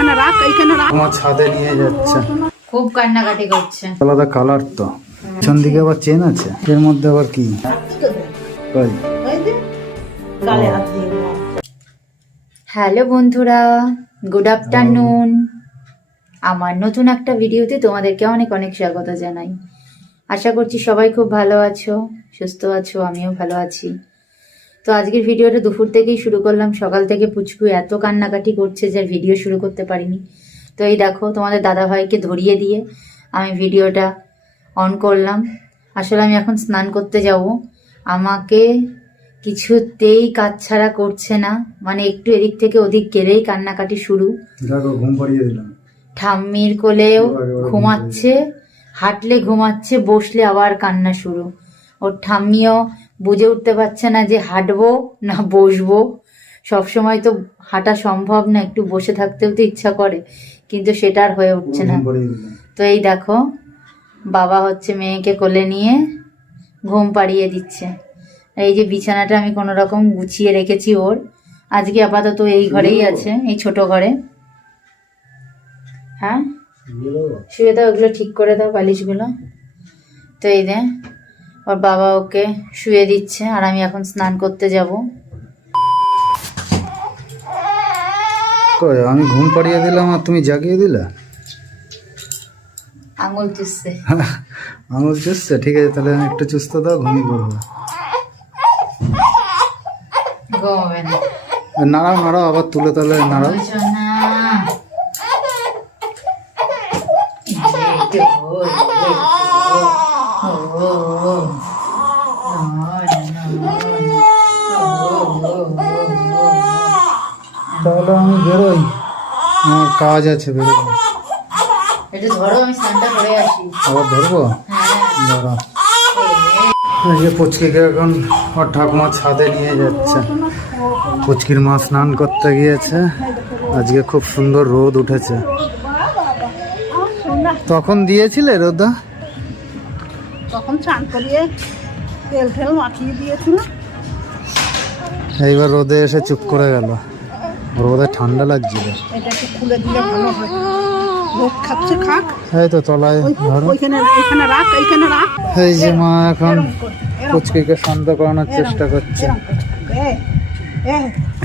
এইখানে রাখ এইখানে রাখ। আমার ছাদে নিয়ে যাচ্ছে। খুব কান্নাকাটি করছে। আলাদা কালার তো। পিছন দিকে আবার চেন আছে। এর মধ্যে আবার কি। হ্যালো বন্ধুরা গুড আফটারনুন আমার নতুন একটা ভিডিওতে তোমাদেরকে অনেক অনেক স্বাগত জানাই। আশা করছি সবাই খুব ভালো আছো সুস্থ আছো আমিও ভালো আছি। তো আজকের ভিডিওটা দুপুর থেকেই শুরু করলাম। সকাল থেকে পুচকু এত কান্নাকাটি করছে যে ভিডিও শুরু করতে পারিনি। তো এই দেখো তোমাদের দাদাভাইকে ধরিয়ে দিয়ে আমি ভিডিওটা অন করলাম। আসলে আমি এখন স্নান করতে যাব। আমাকে কিছুতেই কাজ ছাড়া করছে না। মানে একটু এদিক থেকে ওদিক গেলেই কান্নাকাটি শুরু। ঠাম্মির কোলেও ঘুমাচ্ছে হাঁটলে ঘুমাচ্ছে বসলে আবার কান্না শুরু। ওর ঠাম্মিও বুঝে উঠতে পারছে না যে হাঁটবো না বসবো। সবসময় তো হাঁটা সম্ভব না একটু বসে থাকতেও তো ইচ্ছা করে কিন্তু সেটা আর হয়ে উঠছে না। তো এই দেখো বাবা হচ্ছে মেয়েকে কোলে নিয়ে ঘুম পাড়িয়ে দিচ্ছে। এই যে বিছানাটা আমি কোনো রকম গুছিয়ে রেখেছি ওর। আজকে আপাতত এই ঘরেই আছে এই ছোট ঘরে। হ্যাঁ? শুয়ে দাও। ওগুলো ঠিক করে দাও বালিশগুলো তো এই দে ওর বাবা ওকে শুয়ে দিচ্ছে আর আমি এখন স্নান করতে যাব। আমি ঘুম পাড়িয়ে দিলাম আর তুমি জাগিয়ে দিলে? আঙুল চুষছে। আঙুল চুষছে ঠিক আছে তাহলে আমি একটু চুষতে দাও ঘুমিয়ে পড়ব। ঘুমাবে না। নাড়াও নাড়াও আবার তুলে তাহলে নাড়াও সোনা। এই তো, ওই, ওই, ও, ও, ও, ও। নড়, নড়, ও, ও, ও, ও। তাহলে আমি বেরোই। আমার কাজ আছে বেরোবো। একটু ধরো আমি স্নানটা করে আসি। আবার ধরবো? হ্যাঁ। দাঁড়া এই যে পুচকিকে এখন ওর ঠাকুমা ছাদে নিয়ে যাচ্ছে। পুচকির মা স্নান করতে গিয়েছে। আজকে খুব সুন্দর রোদ উঠেছে। তখন দিয়েছিলে রোদা? তখন চান করিয়ে তেল ঠেল মাখিয়ে দিয়েছিল। এইবার রোদে এসে চুপ করে গেল। ওর বোধহয় ঠান্ডা লাগছিল। এটা খুলে দিলে ভালো হয়। খাচ্ছে খাক। এই তো তলায় ধরো। ওইখানে এইখানে রাখ এইখানে রাখ। এই যে মা এখন শান্ত করানোর চেষ্টা করছে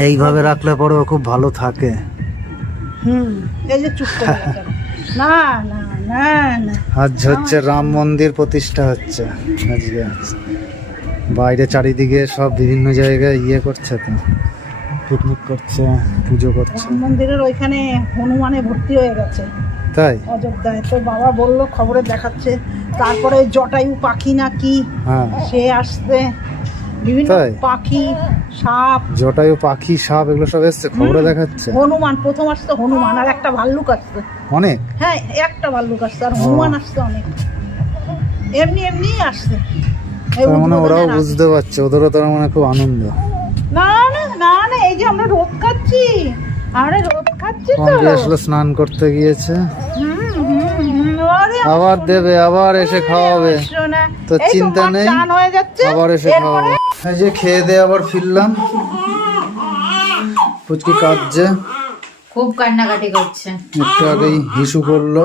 এইভাবে রাখলে পরে ও খুব ভালো থাকে। হুম এই যে চুপ করে না না না না। আজ হচ্ছে রাম মন্দির প্রতিষ্ঠা হচ্ছে। আজকে। বাইরে চারিদিকে সব বিভিন্ন জায়গায় ইয়ে করছে তো। পিকনিক করছে পুজো করছে। মন্দিরের ওইখানে হনুমানে ভর্তি হয়ে গেছে। তাই? অযোধ্যায়। তো বাবা বলল খবরে দেখাচ্ছে। তারপরে জটায়ু পাখি না কি? হ্যাঁ। সে আসছে। বিভিন্ন পাখি সাপ। জটায়ু পাখি সাপ এগুলো সব এসছে খবরে দেখাচ্ছে? হনুমান প্রথম আসছে হনুমান আর একটা ভাল্লুক আসছে। অনেক? হ্যাঁ একটা ভাল্লুক আসছে আর হনুমান আসছে অনেক। এমনি এমনি আসছে। তার মানে ওরাও বুঝতে পারছে ওদেরও তার মানে খুব আনন্দ। না এই যে আমরা রোদ খাচ্ছি আমরা রোদ খাচ্ছি তো। আসলে স্নান করতে গিয়েছে। আবার দেবে আবার এসে খাওয়াবে। তো চিন্তা নেই আবার এসে খাওয়াবে। এই যে খেয়ে দিয়ে আবার ফিরলাম। পুচকি কাঁদছে। খুব কান্নাকাটি করছে। একটু আগেই হিসু করল।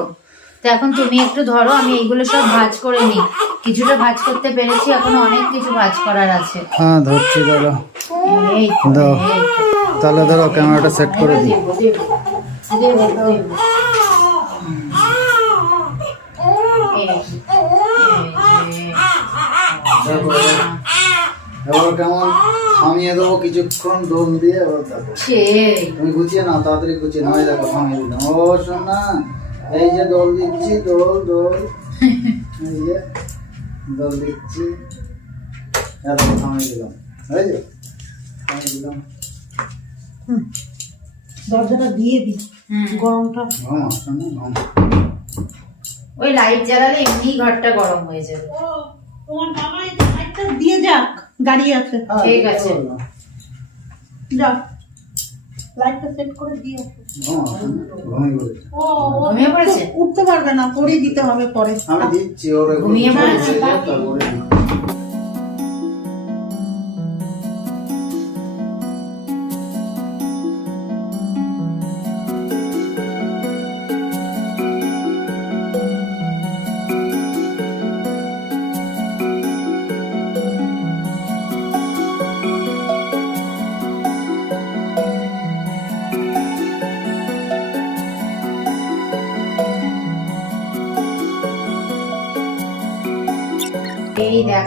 তো এখন তুমি একটু ধরো আমি এইগুলো সব ভাজ করে নিই কিছুটা ভাজ করতে পেরেছি এখন অনেক কিছু ভাজ করার আছে। হ্যাঁ ধরছি দাদা। দাও। তাহলে ধরো ক্যামেরাটা সেট করে দিই। দেবো, দেবো। এবার কেমন? থামিয়ে কিছুক্ষণ দোল দিয়ে এবার তুমি গুছিয়ে নাও তাড়াতাড়ি গুছিয়ে নাও। দেখো থামিয়ে দিলাম। ও শোনা এই যে দোল দিচ্ছি দোল দোল। এই যে দোল দিচ্ছি। এত থামিয়ে দিলাম। এই যে থামিয়ে দিলাম। দরজাটা দিয়ে দি গরমটা। ওই লাইট জ্বালালে এমনি ঘরটা গরম হয়ে যাবে। ও তোমার বাবা এই লাইটটা দিয়ে যাক গাড়ি আছে। ঠিক আছে। যাও। লাইটটা সেট করে দিয়ে ঘুমিয়ে পড়েছে? উঠতে পারবে না তোরই দিতে হবে পরে। আমি দিচ্ছি ওর ঘুমিয়ে পড়েছে?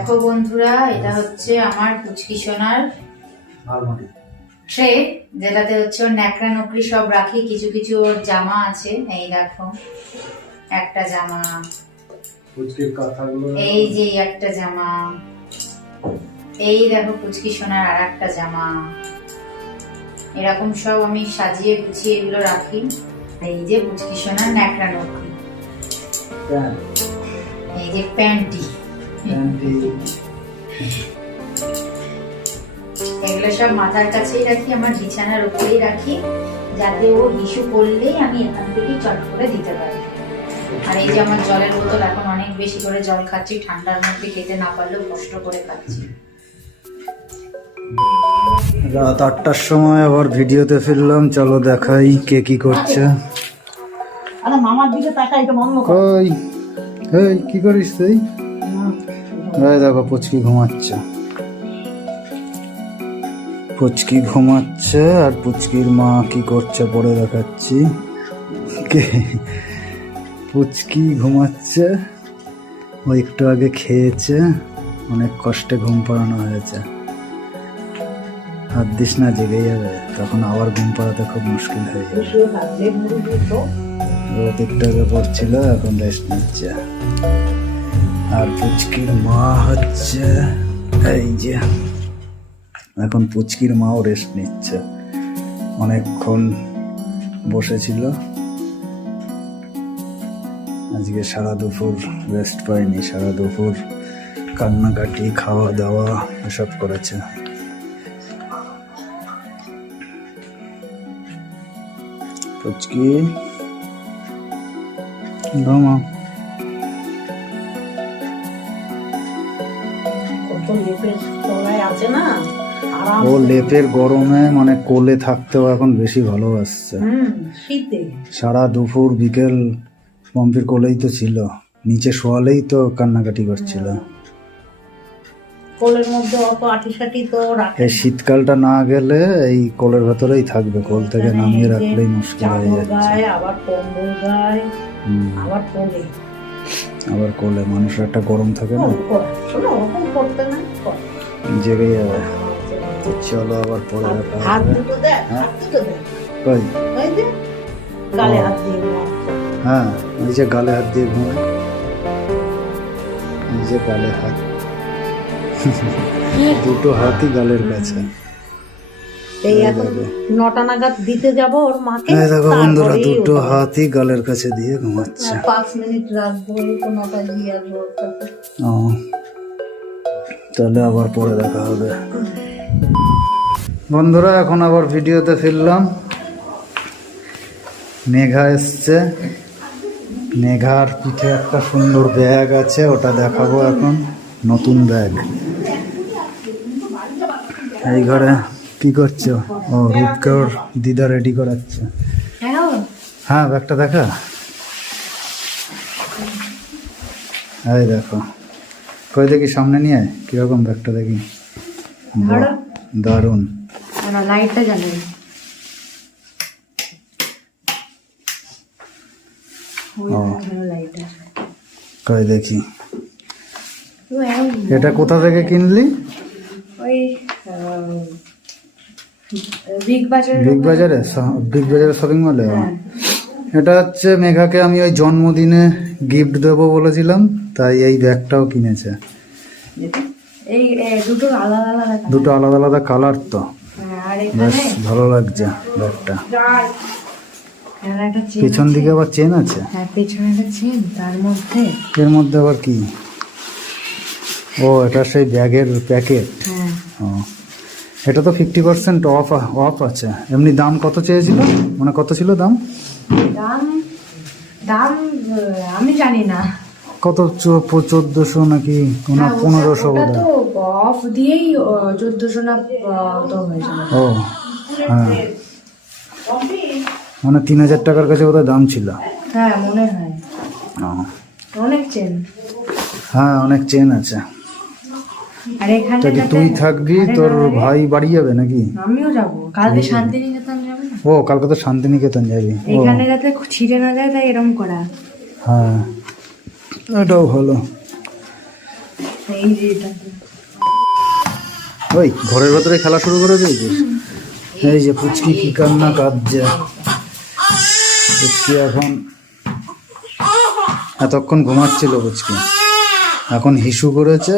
দেখো বন্ধুরা এটা হচ্ছে আমার পুচকি সোনার ট্রে যেটাতে হচ্ছে ওর ন্যাকড়া নকরি সব রাখি কিছু কিছু ওর জামা আছে। এই দেখো একটা জামা। এই যে একটা জামা। এই দেখো পুচকি সোনার আর একটা জামা। এরকম সব আমি সাজিয়ে গুছিয়ে এগুলো রাখি। এই যে পুচকি সোনার ন্যাকড়া নকরি এই যে প্যান্টি। প্যান্টি এগুলো সব মাথার কাছেই রাখি আমার বিছানার উপরেই রাখি। যাতে ও হিসু করলেই আমি এখান থেকে চট করে দিতে পারি। আর এই যে আমার জলের বোতল এখন অনেক বেশি করে জল খাচ্ছি ঠান্ডার মধ্যে খেতে না পারলেও কষ্ট করে খাচ্ছি। রাত আটটার সময় আবার ভিডিওতে ফিরলাম চলো দেখাই কে কি করছে। আরে মামার দিকে তাকাই বন্ধ কই এই কি করিস তুই? এই দেখো, পুচকি ঘুমাচ্ছে। পুচকি ঘুমাচ্ছে আর পুচকির মা কি করছে পরে দেখাচ্ছি। কে? পুচকি ঘুমাচ্ছে, ও একটু আগে খেয়েছে, অনেক কষ্টে ঘুম পাড়ানো হয়েছে। হাত দিস না, জেগে যাবে। তখন আবার ঘুম পাড়াতে খুব মুশকিল হয়ে যাবে। রোদ একটু আগে পড়ছিল, এখন রেস্ট নিচ্ছে। আর পুচকির মা হচ্ছে, এই যে, এখন পুচকির মাও রেস্ট নিচ্ছে। অনেকক্ষণ বসেছিল। আজকে সারা দুপুর রেস্ট পায়নি, সারা দুপুর কান্নাকাটি খাওয়া দাওয়া এসব করেছে। পুচকি ঘুমা আছে না? ও লেপের গরমে মানে কোলে থাকতেও এখন বেশি ভালোবাসছে। সারা দুপুর বিকেল পম্পির কোলেই তো ছিল। নিচে শোয়ালেই তো কান্নাকাটি করছিল। কোলের মধ্যে অত আটি তো এই শীতকালটা না গেলে এই কোলের ভেতরেই থাকবে। কোল থেকে নামিয়ে রাখলেই মুশকিল হয়ে যাচ্ছে। আবার কম্বল গায়ে আবার কোলে। আবার কোলে। মানুষের একটা গরম থাকে না? শোনো ওরকম করতে না। জেগে যাবে চলো আবার পরে দেখা। হ্যাঁ? এই যে গালে হাত দিয়ে ঘুমায় এই যে গালে হাত দুটো হাতই গালের কাছে। এই। নটা নাগাদ দিতে যাব ওর মাকে এই দেখো বন্ধুরা দুটো। হাতই গালের কাছে দিয়ে ঘুমাচ্ছে। পাঁচ মিনিট রাখব তো নটায় দিয়ে আসব ও। তাহলে আবার পরে দেখা হবে। বন্ধুরা এখন আবার ভিডিওতে ফিরলাম। মেঘা এসছে। মেঘার পিঠে একটা সুন্দর ব্যাগ আছে ওটা দেখাবো এখন। নতুন ব্যাগ। এই ঘরে কি করছ? ও রূপকে ওর দিদা রেডি করাচ্ছে। হ্যাঁ ব্যাগটা দেখা। এই দেখো। কই দেখি সামনে নিয়ে আয়। কীরকম ব্যাগটা দেখি? দারুণ। লাইটটা জ্বালে ও। কই দেখি। এটা কোথা থেকে কিনলি? ওই বিগ বাজার বিগ বাজারে? বিগ বাজারে শপিং মলে এটা হচ্ছে মেঘাকে আমি ওই জন্মদিনে গিফট দেবো বলেছিলাম তাই এই ব্যাগটাও কিনেছে। এই দুটো আলাদা আলাদা কালার। দুটো আলাদা আলাদা কালার তো। হ্যাঁ, বেশ ভালো লাগছে ব্যাগটা। পেছন দিকে আবার চেন আছে? হ্যাঁ পেছনে একটা চেন তার মধ্যে। এর মধ্যে আবার কি? ও এটা সেই ব্যাগের প্যাকেট ও এটা তো ফিফটি পার্সেন্ট অফ অফ আছে। এমনি দাম কত চেয়েছিল? মানে কত ছিল দাম? দাম দাম আমি জানি না। কত চোদ্দোশো নাকি কোনো হ্যাঁ, পনেরোশো তো অফ দিয়েই চোদ্দশো না তো ও হ্যাঁ। মানে তিন হাজার টাকার কাছে বোধহয় দাম ছিল। হ্যাঁ মনে হয়। ও, অনেক চেন হ্যাঁ অনেক চেন আছে। আর এখানে তুই থাকবি? তোর ভাই বাড়ি যাবে নাকি? আমিও যাব। কালকে শান্তিনিকেতন যাবে না? ও কালকে তো শান্তিনিকেতন যাবি। এখানে যাতে ছিঁড়ে না যায় তাই এরকম করা। হ্যাঁ। এটাও ভালো। এই যে এটা। ওই ঘরের ভেতরে খেলা শুরু করে দিয়েছিস? এই যে পুচকি কি কান্না কাঁদছে। পুচকি এখন এতক্ষণ ঘুমাচ্ছিল পুচকি এখন হিসু করেছে।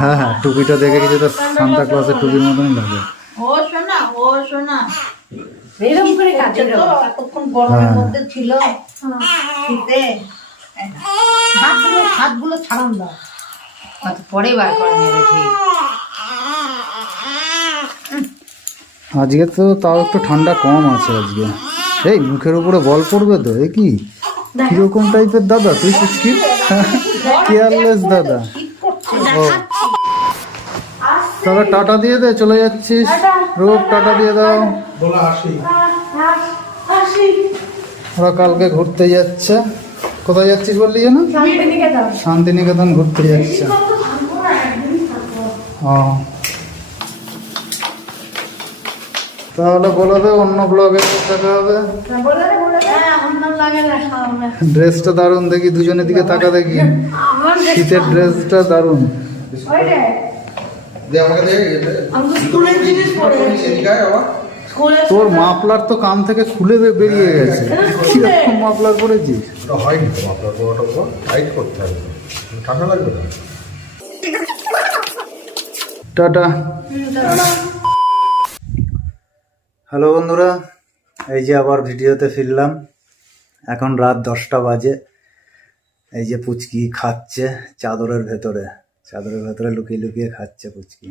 হ্যাঁ হ্যাঁ টুপিটা দেখে কিছু তো সান্তা ক্লাসের টুপির মতনই লাগে। ও শোনা ও শোনা এরকম করে কাটে তো গরমের হ্যাঁ। মধ্যে ছিল। শীতে। হাতগুলো হাতগুলো ছাড়ান দাও। পরে বার করে নেবে ঠিক। আজকে তো তাও একটু ঠান্ডা কম আছে আজকে। এই মুখের উপরে বল পড়বে তো এ কি? কীরকম টাইপের দাদা? তুই পুচকি কেয়ারলেস দাদা? তবে টাটা দিয়ে দে চলে যাচ্ছিস। রূপ টাটা দিয়ে দাও। ওরা কালকে ঘুরতে যাচ্ছে। কোথায় যাচ্ছিস বললি যেন? শান্তিনিকেতন। ঘুরতে যাচ্ছে। ও। তাহলে বলে দে অন্য ব্লগে দেখা হবে। ড্রেসটা দারুণ দেখি দুজনের দিকে তাকা দেখি। শীতের ড্রেসটা দারুণ। তোর মাফলার তো কান থেকে খুলে বেরিয়ে গেছে। কীরকম মাফলার পরেছিস ওটা হয়নি বড়টা টাইট করতে হবে। ঠান্ডা লাগবে না টাটা। হ্যালো বন্ধুরা এই যে আবার ভিডিওতে ফিরলাম। এখন রাত দশটা বাজে। এই যে পুচকি খাচ্ছে চাদরের ভেতরে। চাদরের ভেতরে লুকিয়ে লুকিয়ে খাচ্ছে পুচকি।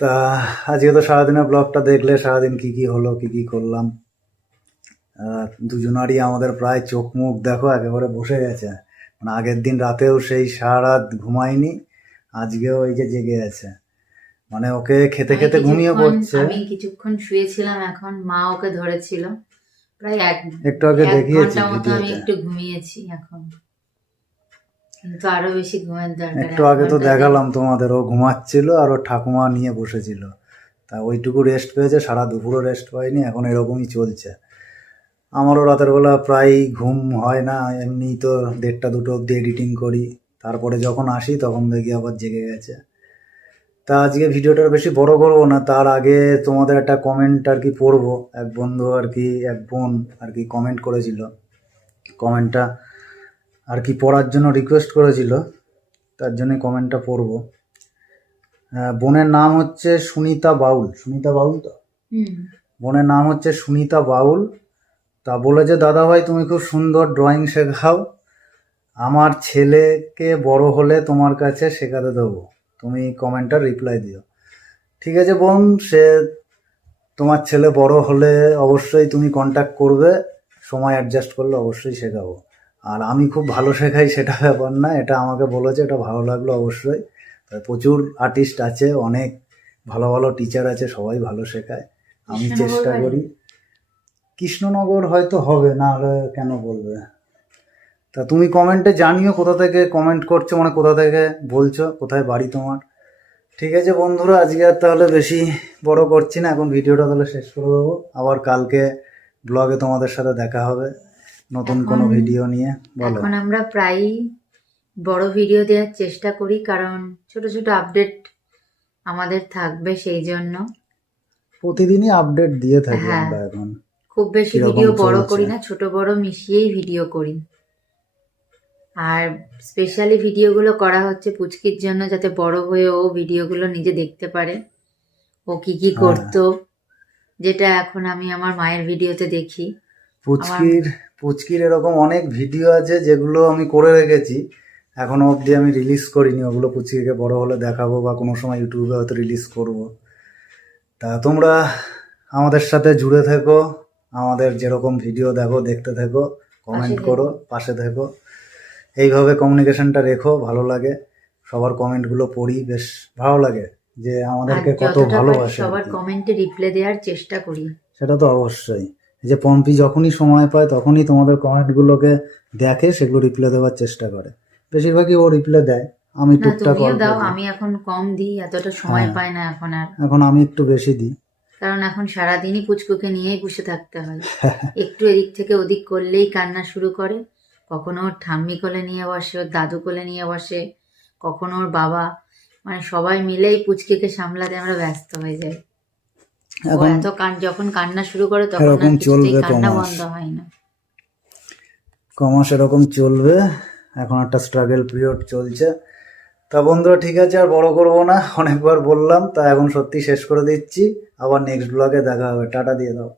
তা আজকে তো সারাদিনের ব্লগটা দেখলে সারাদিন কি কি হলো কি কি করলাম। আর দুজনারই আমাদের প্রায় চোখ মুখ দেখো একেবারে বসে গেছে। মানে আগের দিন রাতেও সেই সারা ঘুমায়নি আজকেও ওই যে জেগে আছে। মানে ওকে খেতে খেতে ঘুমিয়ে পড়ছে। আমি কিছুক্ষণ শুয়েছিলাম এখন মা ওকে ধরেছিল। প্রায় এক একটু আগে দেখিয়েছি আমি একটু ঘুমিয়েছি এখন। কিন্তু আরও বেশি ঘুমের দরকার একটু আগে তো দেখালাম তোমাদের ও ঘুমাচ্ছিল আর ওর ঠাকুমা নিয়ে বসেছিল। তা ওইটুকু রেস্ট পেয়েছে সারা দুপুরও রেস্ট পাইনি এখন এরকমই চলছে। আমারও রাতের বেলা প্রায় ঘুম হয় না এমনি তো দেড়টা দুটো অবধি এডিটিং করি। তারপরে যখন আসি তখন দেখি আবার জেগে গেছে। তা আজকে ভিডিওটা বেশি বড় করব না তার আগে তোমাদের একটা কমেন্ট আর কি পড়ব। এক বন্ধু আর কি এক বোন আর কি কমেন্ট করেছিল। কমেন্টটা আর কি পড়ার জন্য রিকোয়েস্ট করেছিল তার জন্য কমেন্টটা পড়ব। বোনের নাম হচ্ছে সুনিতা বাউল। সুনিতা বাউল তো? হুম। বোনের নাম হচ্ছে সুনিতা বাউল। তা বলেছে দাদা ভাই তুমি খুব সুন্দর ড্রয়িং শেখাও। আমার ছেলেকে বড় হলে তোমার কাছে শেখাতে দেবো। তুমি কমেন্টটা রিপ্লাই দিও। ঠিক আছে বোন সে তোমার ছেলে বড় হলে অবশ্যই তুমি কন্ট্যাক্ট করবে। সময় অ্যাডজাস্ট করলে অবশ্যই শেখাবো। আর আমি খুব ভালো শেখাই সেটা ব্যাপার না এটা আমাকে বলেছে এটা ভালো লাগল অবশ্যই। প্রচুর আর্টিস্ট আছে অনেক ভালো ভালো টিচার আছে সবাই ভালো শেখায়। আমি চেষ্টা করি। কৃষ্ণনগর হয়তো হবে না হলে কেন বলবে? তা তুমি কমেন্টে জানিও কোথা থেকে কমেন্ট করছ মানে কোথা থেকে বলছো কোথায় বাড়ি তোমার? ঠিক আছে বন্ধুরা আজকে আর তাহলে বেশি বড় করছি না এখন ভিডিওটা তাহলে শেষ করে দেবো। আবার কালকে ব্লগে তোমাদের সাথে দেখা হবে। নতুন কোনো ভিডিও নিয়ে বলো এখন আমরা প্রায়ই বড় ভিডিও দেওয়ার চেষ্টা করি কারণ ছোট ছোট আপডেট আমাদের থাকবে সেই জন্য প্রতিদিনই আপডেট দিয়ে থাকি হ্যাঁ। আমরা এখন খুব বেশি কীরকম ভিডিও বড় চলছে? করি না ছোট বড় মিশিয়েই ভিডিও করি আর স্পেশালি ভিডিওগুলো করা হচ্ছে পুচকির জন্য যাতে বড় হয়ে ও ভিডিওগুলো নিজে দেখতে পারে ও কি কি হ্যাঁ। করতো যেটা এখন আমি আমার মায়ের ভিডিওতে দেখি পুচকির পুচকির এরকম অনেক ভিডিও আছে যেগুলো আমি করে রেখেছি। এখনও অবধি আমি রিলিজ করিনি। ওগুলো পুচকিকে বড় হলে দেখাবো বা কোনো সময় ইউটিউবে হয়তো রিলিজ করব। তা তোমরা আমাদের সাথে জুড়ে থেকো। আমাদের যেরকম ভিডিও দেখো দেখতে থেকো কমেন্ট। করো পাশে থেকো। এইভাবে কমিউনিকেশনটা রেখো ভালো লাগে। সবার কমেন্টগুলো পড়ি বেশ ভালো লাগে যে আমাদেরকে কত ভালোবাসে সবার কমেন্টে রিপ্লাই দেওয়ার চেষ্টা করি। সেটা তো অবশ্যই। যে পম্পি যখনই সময় পায় তখনই তোমাদের কমেন্টগুলোকে দেখে সেগুলো রিপ্লাই দেওয়ার চেষ্টা করে। বেশিরভাগই ও রিপ্লাই দেয়। আমি টুকটাক দাও আমি এখন কম দিই এতটা সময় হ্যাঁ। পাই না এখন আর। এখন আমি একটু বেশি দিই। কারণ এখন সারাদিনই পুচকুকে নিয়েই বসে থাকতে হয়। একটু এদিক থেকে ওদিক করলেই কান্না শুরু করে। কখনো ওর ঠাম্মি কোলে নিয়ে বসে ওর দাদু কোলে নিয়ে বসে কখনো ওর বাবা। মানে সবাই মিলেই পুচকিকে সামলাতে আমরা ব্যস্ত হয়ে যাই। এখন এত কান যখন কান্না শুরু করে তখন এরকম চলবে কান্না। বন্ধ হয় না। কমাস এরকম চলবে এখন একটা স্ট্রাগল পিরিয়ড চলছে। তা বন্ধুরা ঠিক আছে আর বড় করব না অনেকবার বললাম তা এখন সত্যি শেষ করে দিচ্ছি। আবার নেক্সট ব্লগে দেখা হবে। টাটা দিয়ে দাও